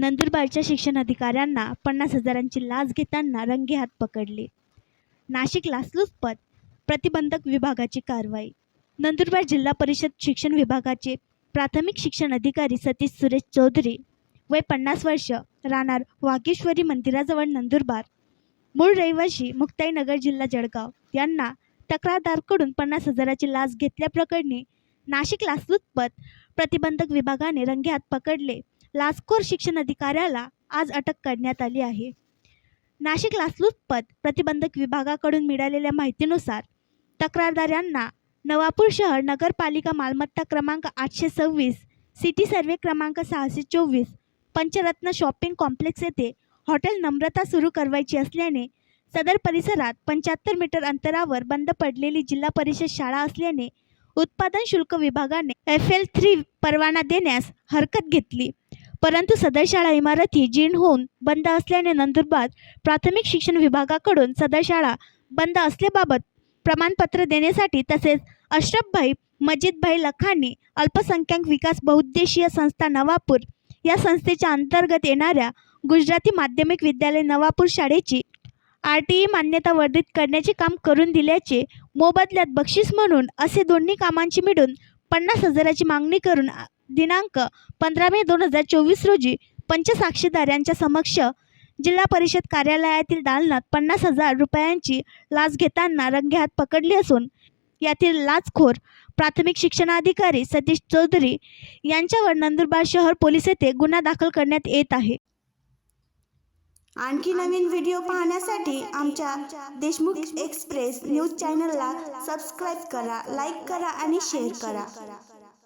नंदुरबारच्या शिक्षण अधिकाऱ्यांना 50,000ची लाच घेताना रंगेहात पकडले. नाशिक लाचलुचपत प्रतिबंधक विभागाची कारवाई. नंदुरबार जिल्हा परिषद शिक्षण विभागाचे प्राथमिक शिक्षण अधिकारी सतीश सुरेश चौधरी वय 50 वर्ष, राहणार वाघेश्वरी मंदिराजवळ नंदुरबार, मूळ रहिवासी मुक्ताईनगर जिल्हा जळगाव यांना तक्रारदाराकडून 50,000ची लाच घेतल्याप्रकरणी नाशिक लाचलुचपत प्रतिबंधक विभागाने रंगेहात पकडले. लाचखोर शिक्षण अधिकाऱ्याला आज अटक करण्यात आली आहे. नाशिक लाचलुचपत प्रतिबंधक विभागाकडून मिळालेल्या माहितीनुसार तक्रारदार यांना नवापूर शहर नगरपालिका मालमत्ता क्रमांक 826, सिटी सर्वे क्रमांक 624, पंचरत्न शॉपिंग कॉम्प्लेक्स येथे हॉटेल नम्रता सुरू करायची असल्याने सदर परिसरात 75 मीटर अंतरावर बंद पडलेली जिल्हा परिषद शाळा असल्याने उत्पादन शुल्क विभागाने FL3 परवाना देण्यास हरकत घेतली, परंतु सदर शाळा इमारती जीर्ण होऊन बंद असल्याने नंदुरबार प्राथमिक शिक्षण विभागाकडून सदर शाळा बंद असल्याबाबत प्रमाणपत्र देण्यासाठी तसेच अशरफभाई मजीदभाई लखानी अल्पसंख्याक विकास बहुउद्देशीय संस्था नवापूर या संस्थेच्या अंतर्गत येणाऱ्या गुजराती माध्यमिक विद्यालय नवापूर शाळेची RTE मान्यता वर्धित करण्याचे काम करून दिल्याचे मोबदल्यात बक्षीस म्हणून असे दोन्ही कामांची मिळून 50,000ची मागणी करून दिनांक 15 मे 2024 रोजी पंचसाक्षीदार यांच्या समक्ष जिल्हा परिषद कार्यालयातील दालनात 50,000 रुपयांची लाच घेताना रंगेहात पकडली असून यातील लाचखोर प्राथमिक शिक्षणाधिकारी सतीश चौधरी यांच्यावर नंदुरबार शहर पोलीस येथे गुन्हा दाखल करण्यात येत आहे. आणखी नवीन व्हिडिओ पाहण्यासाठी आमच्या देशमुख एक्सप्रेस न्यूज चॅनलला सबस्क्राईब करा, लाईक करा आणि शेअर करा.